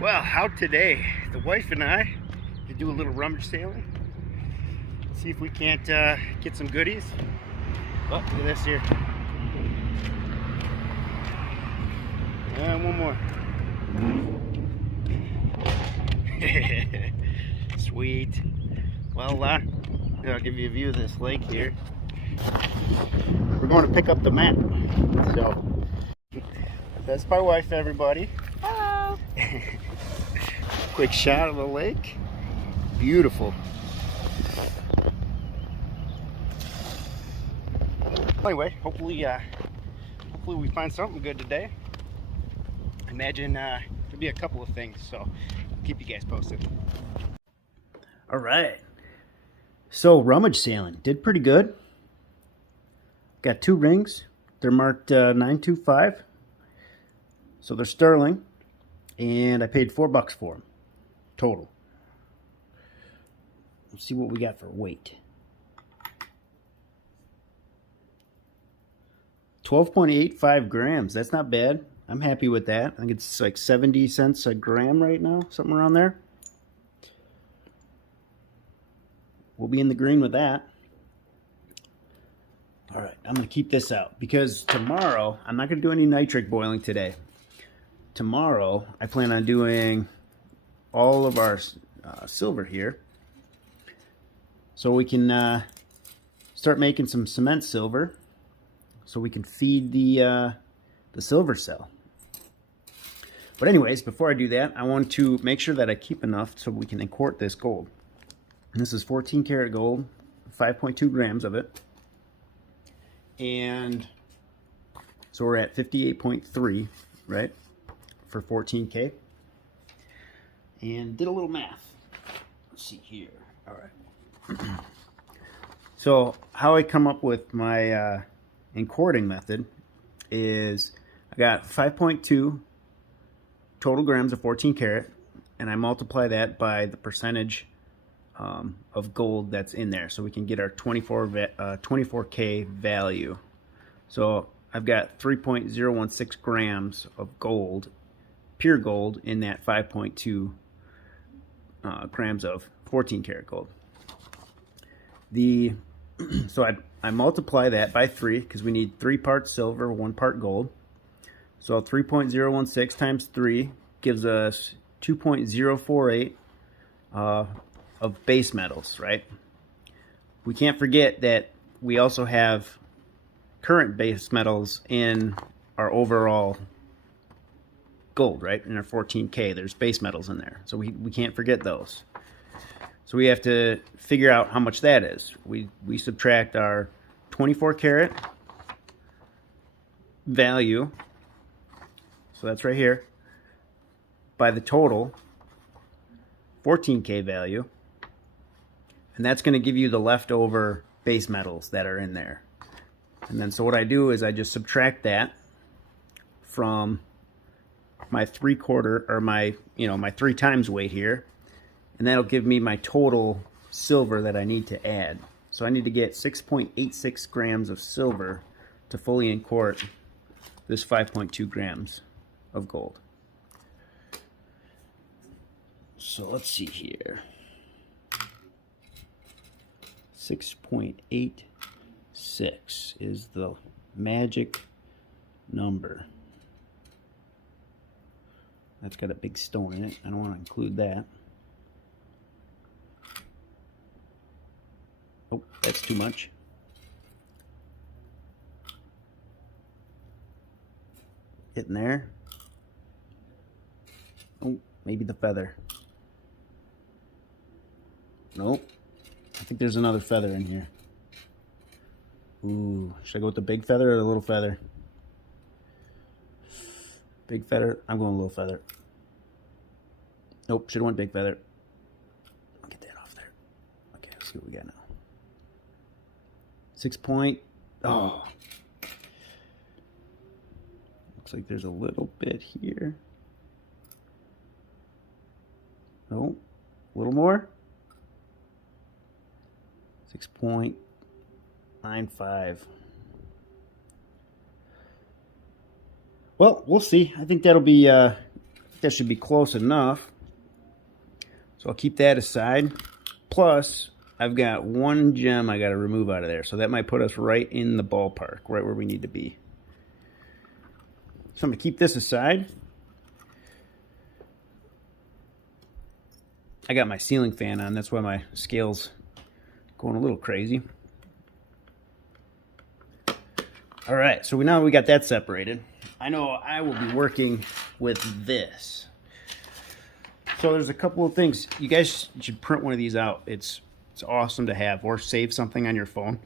Well, out today, the wife and I to do a little rummage sailing. See if we can't get some goodies. Oh, look at this here. And one more. Sweet. Well, I'll give you a view of this lake here. We're going to pick up the map. So, that's my wife, everybody. Hello. Quick shot of the lake. Beautiful. Anyway, hopefully we find something good today. I imagine there'll be a couple of things, so I'll keep you guys posted. All right. So rummage sailing did pretty good. Got 2 rings. They're marked 925. So they're sterling, and I paid $4 for them total. Let's see what we got for weight. 12.85 grams. That's not bad. I'm happy with that. I think it's like 70 cents a gram right now, something around there. We'll be in the green with that. All right, I'm going to keep this out because tomorrow, I'm not going to do any nitric boiling today. Tomorrow, I plan on doing all of our silver here, so we can start making some cement silver, so we can feed the SilverStoll. But anyways, before I do that, I want to make sure that I keep enough so we can inquart this gold. And this is 14 karat gold, 5.2 grams of it, and so we're at 58.3, right, for 14K. And did a little math. Let's see here. All right. So how I come up with my inquarting method is I got 5.2 total grams of 14 karat, and I multiply that by the percentage of gold that's in there, so we can get our 24K value. So I've got 3.016 grams of gold, pure gold, in that 5.2 grams of 14 karat gold. So I multiply that by 3 because we need 3 parts silver, 1 part gold. So 3.016 times 3 gives us 2.048 of base metals, right? We can't forget that we also have current base metals in our overall gold, right? In our 14K, there's base metals in there. So we can't forget those. So we have to figure out how much that is. We subtract our 24 karat value, so that's right here, by the total 14K value, and that's going to give you the leftover base metals that are in there. And then so what I do is I just subtract that from my 3/4 or my 3 times weight here, and that'll give me my total silver that I need to add. So I need to get 6.86 grams of silver to fully inquart this 5.2 grams of gold. So let's see here. 6.86 is the magic number. That's got a big stone in it. I don't want to include that. Oh, that's too much. Getting there. Oh, maybe the feather. Nope. I think there's another feather in here. Ooh, should I go with the big feather or the little feather? Big feather. I'm going little feather. Nope, should have went big feather. I'll get that off there. Okay, let's see what we got now. 6 point. Oh. Looks like there's a little bit here. Nope. A little more. 6.95. Well, we'll see. I think that'll be that should be close enough. So I'll keep that aside. Plus, I've got one gem I got to remove out of there. So that might put us right in the ballpark, right where we need to be. So I'm going to keep this aside. I got my ceiling fan on. That's why my scale's going a little crazy. All right, so now we got that separated. I know I will be working with this. So there's a couple of things. You guys should print one of these out. It's awesome to have, or save something on your phone.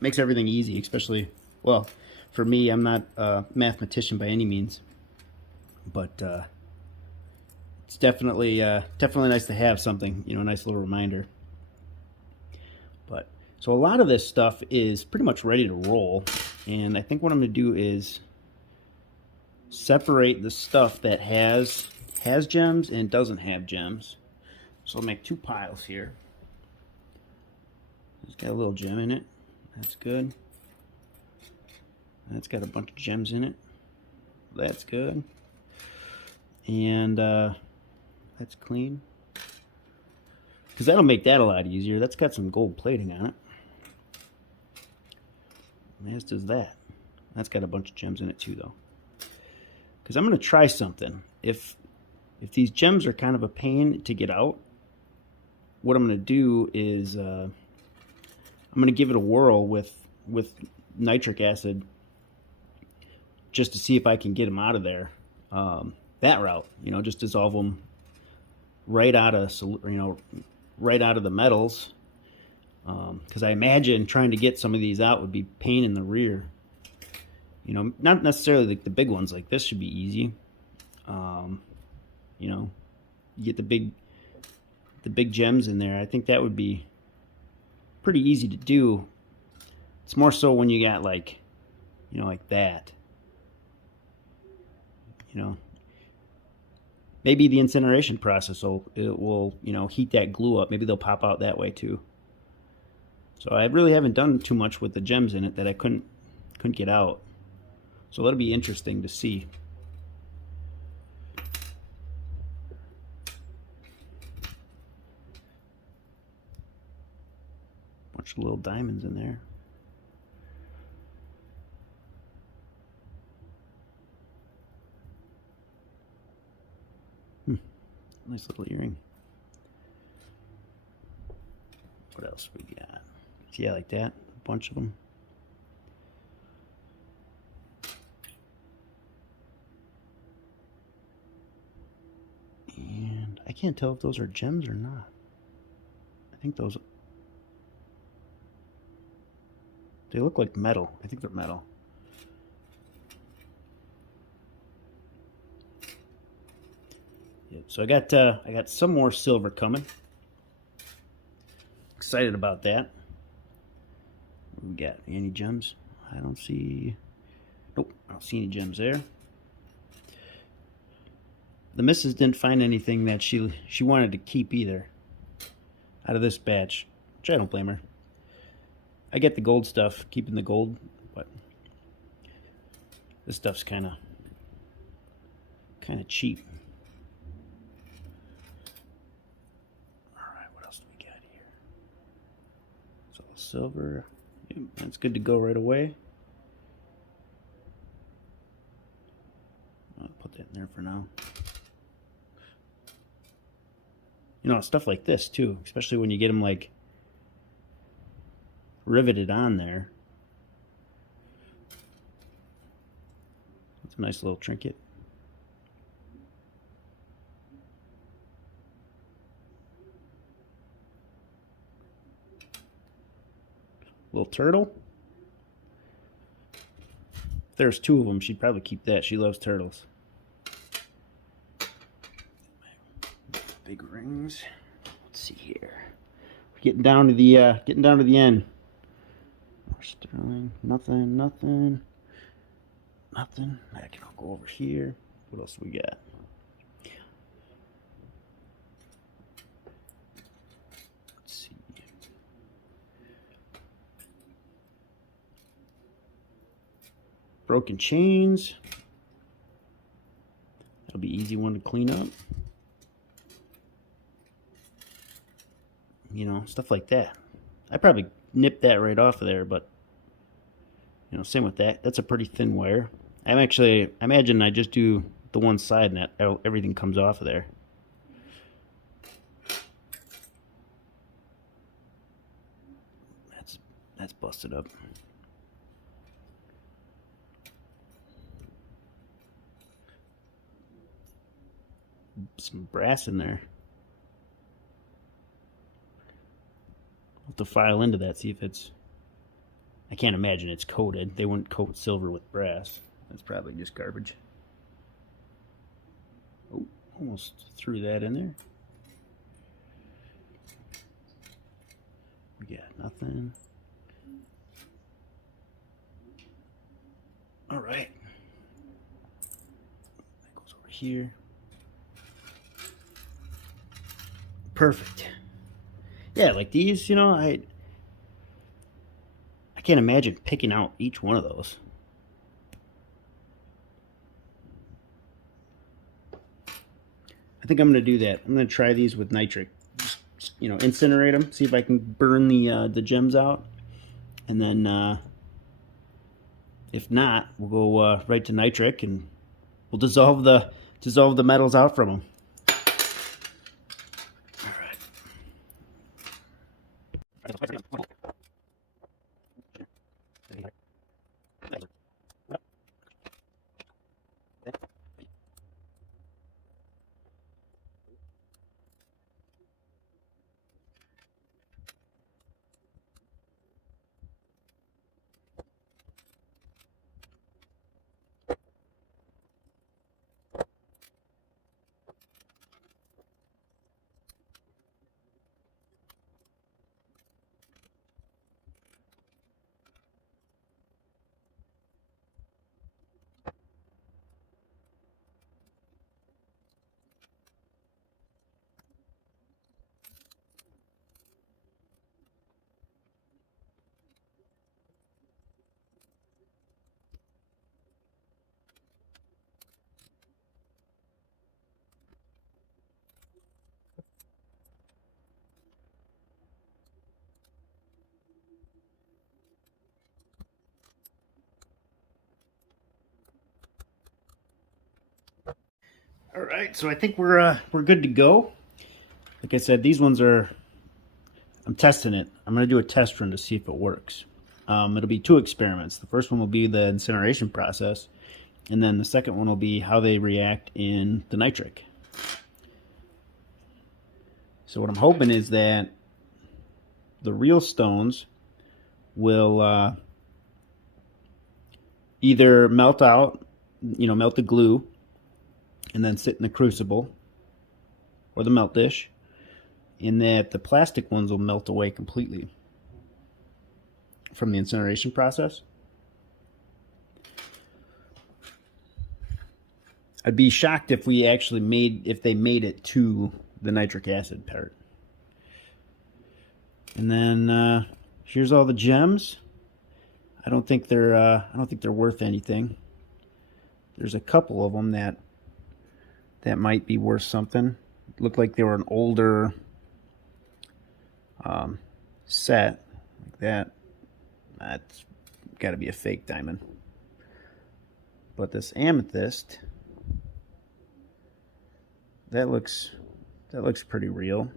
Makes everything easy, especially, well, for me, I'm not a mathematician by any means, but it's definitely nice to have something, you know, a nice little reminder. But so a lot of this stuff is pretty much ready to roll, and I think what I'm going to do is separate the stuff that has gems and doesn't have gems. So I'll make two piles here. It's got a little gem in it. That's good. That's got a bunch of gems in it. That's good. And that's clean. Because that'll make that a lot easier. That's got some gold plating on it. And as does that. That's got a bunch of gems in it too, though. Because I'm going to try something. If these gems are kind of a pain to get out, what I'm going to do is I'm going to give it a whirl with nitric acid just to see if I can get them out of there. That route, you know, just dissolve them right out of, you know, right out of the metals. Because I imagine trying to get some of these out would be pain in the rear. You know, not necessarily like the big ones. Like this should be easy. You know, you get the big gems in there. I think that would be pretty easy to do. It's more so when you got like, you know, like that. You know, maybe the incineration process will you know, heat that glue up. Maybe they'll pop out that way too. So I really haven't done too much with the gems in it that I couldn't get out. So that'll be interesting to see. Bunch of little diamonds in there. Nice little earring. What else we got? Yeah, like that. A bunch of them. And I can't tell if those are gems or not. I think those... They look like metal. I think they're metal. Yep. So I got some more silver coming. Excited about that. What we got? Any gems? I don't see... Nope, I don't see any gems there. The missus didn't find anything that she wanted to keep either out of this batch, which I don't blame her. I get the gold stuff, keeping the gold, but this stuff's kind of cheap. All right, what else do we got here? So silver, yeah, that's good to go right away. I'll put that in there for now. You know, stuff like this too, especially when you get them like riveted on there. It's a nice little trinket. Little turtle. If there's two of them, she'd probably keep that. She loves turtles. Big rings. Let's see here. We're getting down to the end. More sterling. Nothing. I can go over here. What else do we got? Let's see. Broken chains. easy one to clean up. You know, stuff like that. I probably nipped that right off of there, but you know, same with that. That's a pretty thin wire. I imagine I just do the one side and that everything comes off of there. That's busted up. Some brass in there. I'll have to file into that, see if it's... I can't imagine it's coated. They wouldn't coat silver with brass. That's probably just garbage. Oh, almost threw that in there. We got nothing. All right. That goes over here. Perfect. Yeah, like these, you know, I can't imagine picking out each one of those. I think I'm going to do that. I'm going to try these with nitric. Just, you know, incinerate them, see if I can burn the gems out, and then if not, we'll go right to nitric and we'll dissolve the metals out from them. All right, so I think we're good to go. Like I said, these ones are, I'm testing it. I'm going to do a test run to see if it works. It'll be 2 experiments. The first one will be the incineration process, and then the second one will be how they react in the nitric. So what I'm hoping is that the real stones will either melt out, you know, melt the glue, and then sit in the crucible or the melt dish, and that the plastic ones will melt away completely from the incineration process. I'd be shocked if we actually if they made it to the nitric acid part. And then here's all the gems. I don't think they're worth anything. There's a couple of them that might be worth something. Looked like they were an older set like that. That's got to be a fake diamond. But this amethyst, that looks pretty real.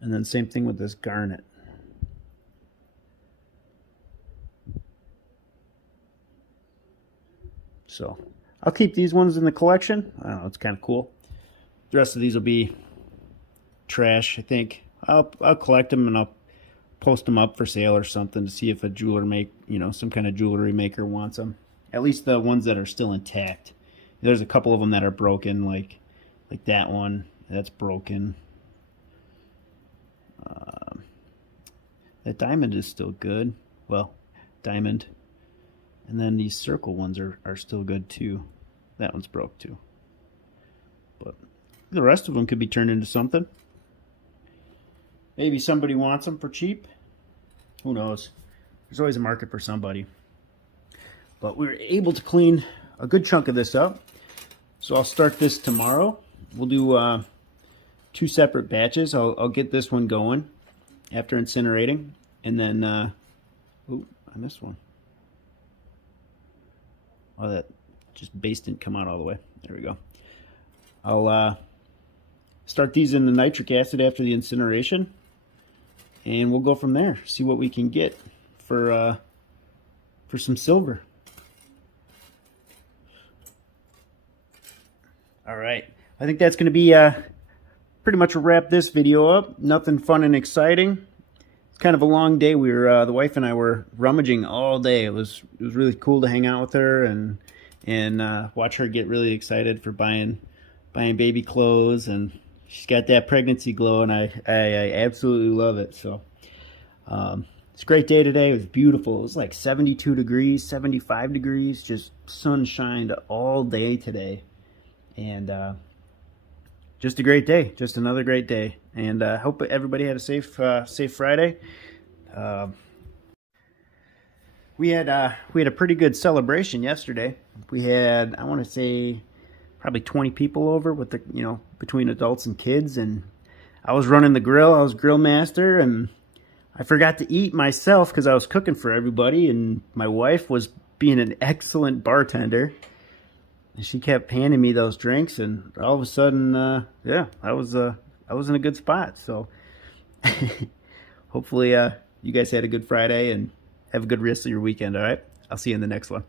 And then same thing with this garnet. So I'll keep these ones in the collection. I don't know, it's kind of cool. The rest of these will be trash, I think. I'll collect them and I'll post them up for sale or something to see if a jeweler some kind of jewelry maker wants them. At least the ones that are still intact. There's a couple of them that are broken, like that one. That's broken. That diamond is still good. Well, diamond. And then these circle ones are still good too. That one's broke too. But the rest of them could be turned into something. Maybe somebody wants them for cheap. Who knows? There's always a market for somebody. but we were able to clean a good chunk of this up. So I'll start this tomorrow. We'll do 2 separate batches. I'll get this one going after incinerating, and then ooh, I missed one. Oh, that just base didn't come out all the way. There we go. I'll start these in the nitric acid after the incineration, and we'll go from there. See what we can get for some silver. All right, I think that's going to be pretty much wrap this video up. Nothing fun and exciting. It's kind of a long day. We were the wife and I were rummaging all day. It was really cool to hang out with her and watch her get really excited for buying baby clothes, and she's got that pregnancy glow, and I absolutely love it. So it's a great day today. It was beautiful. It was like 72 degrees, 75 degrees, just sunshine all day today. And just a great day, just another great day. And I hope everybody had a safe Friday. We had a pretty good celebration yesterday. We had, I want to say, probably 20 people over with the, between adults and kids. And I was running the grill. I was grill master, and I forgot to eat myself because I was cooking for everybody. And my wife was being an excellent bartender, and she kept handing me those drinks. And all of a sudden, yeah, I was in a good spot. So hopefully, you guys had a good Friday and have a good rest of your weekend. All right, I'll see you in the next one.